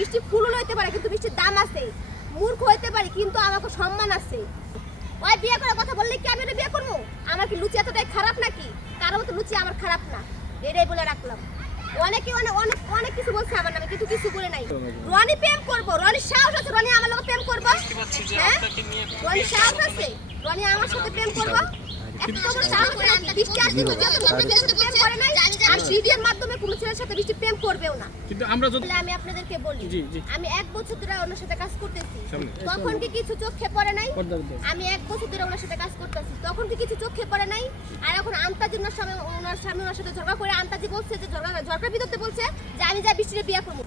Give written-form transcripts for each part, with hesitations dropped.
বৃষ্টি ফুল হইতে পারে কিন্তু বৃষ্টির দাম আছে, মূর্খ হইতে পারে কিন্তু আমাকে সম্মান আছে। ওই বিয়ে করার কথা বললে কি আমি বিয়ে করবো? আমার কি লুচি এতটাই খারাপ নাকি? কারো মতো লুচি আমার খারাপ না, এটাই বলে রাখলাম। অনেকে অনেক অনেক অনেক কিছু বলছে আমার নামে কিন্তু কিছু বলে নাই। রনি প্রেম করবো, রনির সাহস আছে রনি আমার লোক প্রেম করবো? হ্যাঁ, রনির সাহস আছে রনি আমার সাথে প্রেম করবো? আমি আপনাদেরকে বলি, আমি 1 বছর ধরে ওনার সাথে কাজ করতেছি, তখন কি কিছু চোখে পড়ে নাই? আমি 1 বছর ধরে ওনার সাথে কাজ করতেছি, তখন কি কিছু চোখে পড়ে নাই? আর এখন আন্তাজি ওনার স্বামী ওনার সাথে ঝগড়া করে আন্তাজি বলছে যে ঝগড়া বিতর্কে বলছে যে আমি যা বৃষ্টিতে বিয়ে করবো।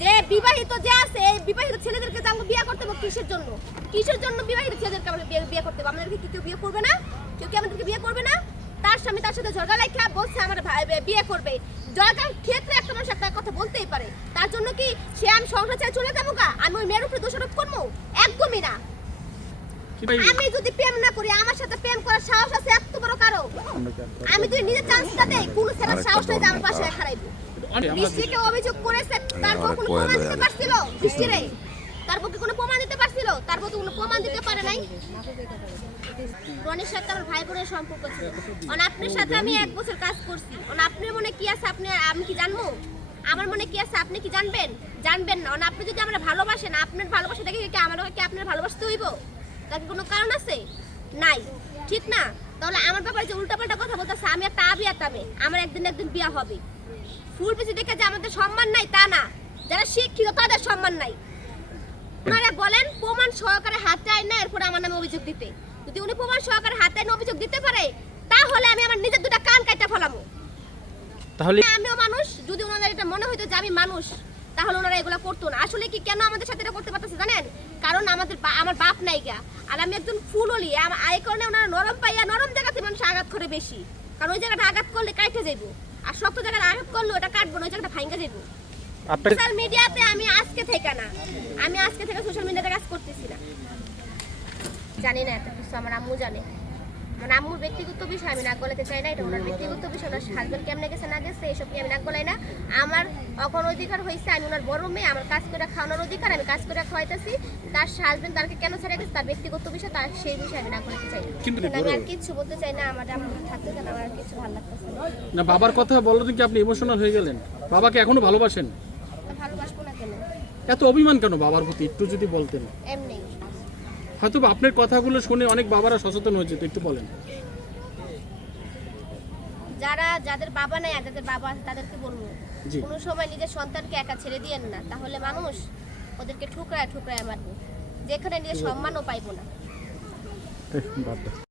যে বিবাহিত যে আছে এই বিবাহিত ছেলেদেরকে যে আমরা বিয়ে করতে হবে কিসের জন্য? কিসের জন্য বিবাহিত ছেলেদেরকে আমরা বিয়ে করতে হবে? আমাদেরকে কি কেউ বিয়ে করবে না? কেউ কি আমাদেরকে বিয়ে করবে না? তার স্বামী তার সাথে ঝগড়া লাগা বলছে আমার বিয়ে করবে। ঝগড়ার ক্ষেত্রে একটা মানুষ একটা কথা বলতেই পারে, তার জন্য কি সে আমি সংসার ছেড়ে চলে যাবো? আমি ওই মেয়ের উপরে দোষারোপ করবো? একদমই না। আমি যদি প্রেম না করি, আমার সাথে প্রেম করার সাহস আছে এত বড় কারো? আমি যদি নিজের চান্সটা দেই, কোন ছেলের সাহস নাই যে আমার পাশে খারাইবো? বৃষ্টিকে অভিযোগ করেছে, তারপর কোনো প্রমাণ দিতে পারছিল? বৃষ্টিরে তারপর কি কোনো প্রমাণ দিতে পারছিল? তারপর তো কোনো প্রমাণ দিতে পারে নাই। রনির সাথে আমার ভাই বোনের সম্পর্ক ছিল, আপনার সাথে আমি 1 বছর কাজ করছি, আপনার মনে কি আছে আমি কি জানবো? আমার মনে কি আছে আপনি কি জানবেন? জানবেন না। আপনি যদি আমরা ভালোবাসেন, আপনার ভালোবাসা দেখে কি আমার কি আপনার ভালোবাসতে হইব? তার কি কোনো কারণ আছে? নাই, ঠিক না? তাহলে আমার ব্যাপারে যে উল্টাপাল্টা কথা বলতেছে, আমি একটা আবিয়াতামে, আমার একদিন বিয়ে হবে। ফুল বেশি দেখে যে আমাদের সম্মান নাই তা না, যারা শিক্ষিত তাদের সম্মান নাই। ওনারা বলেন প্রমাণ সহকারে হাতে আয় না, এরপর আমার নামে অভিযোগ দিতে। যদি উনি প্রমাণ সহকারে হাতে আয় না অভিযোগ দিতে পারে, তাহলে আমি আমার নিজের দুটো কান কাটা ফেলাবো। তাহলে আমিও মানুষ, যদি ওনাদের এটা মনে হইতো যে আমি মানুষ, তাহলে ওনারা এগুলো করতো না। আসলে কি কেন আমাদের সাথে এটা করতে পারতেছে জানেন? কারণ আমার বাপ নাই গা, আর আমি একজন ফুললি, এই কারণে ওনারা নরম পাইয়া নরম জায়গাতে মানুষ আঘাত করে বেশি। কারণ ওই জায়গাটা আঘাত করলে কাটতে যাইবো, আর শক্ত জায়গায় আঘাত করলে ওটা কাটবো না, ওই জায়গাটা ভাঙা যাইবো। সোশ্যাল মিডিয়াতে আমি আজকে থেকে সোশ্যাল মিডিয়াতে কাজ করতেছি না, জানি না এত কিছু। আমার আম্মু জানে, আমার আম্মুর ব্যক্তিগত বিষয় আমি নাক গলাতে চাই না, এটা ওনার ব্যক্তিগত বিষয়। ওনার হাজবেন্ড কেমনে গেছে না গেছে এসব নিয়ে আমি নাক গলাই না। আমার এখন অধিকার হয়েছে, আমি ওনার বড় মেয়ে, আমার কাজ করে খাওয়ানোর অধিকার, আমি কাজ করে খাওয়াইতেছি। তার হাজবেন্ড তাকে কেন ছেড়ে গেছে তার ব্যক্তিগত বিষয়, তার সেই বিষয়ে আমি নাক গলাতে চাই না। আমি আর কিছু বলতে চাই না, আমার আম্মু থাকতে চান, আমার আর কিছু ভালো লাগতেছে না। বাবার কথা বললেন কি আপনি ইমোশনাল হয়ে গেলেন? বাবাকে এখনো ভালোবাসেন? ভালোবাসবো না কেন? এত অভিমান কেন বাবার প্রতি একটু যদি বলতেন। এমনি হয়তো আপনার কথাগুলো শুনে অনেক বাবারা সচেতন হয়েছে, তো একটু বলেন। যাদের বাবা নাই আর যাদের বাবা আছে তাদেরকে বলবো, কোনো সময় নিজের সন্তানকে একা ছেড়ে দিয়েন না, তাহলে মানুষ ওদেরকে ঠুকরায় মারবে, যেখানে নিজের সম্মানও পাইবো না।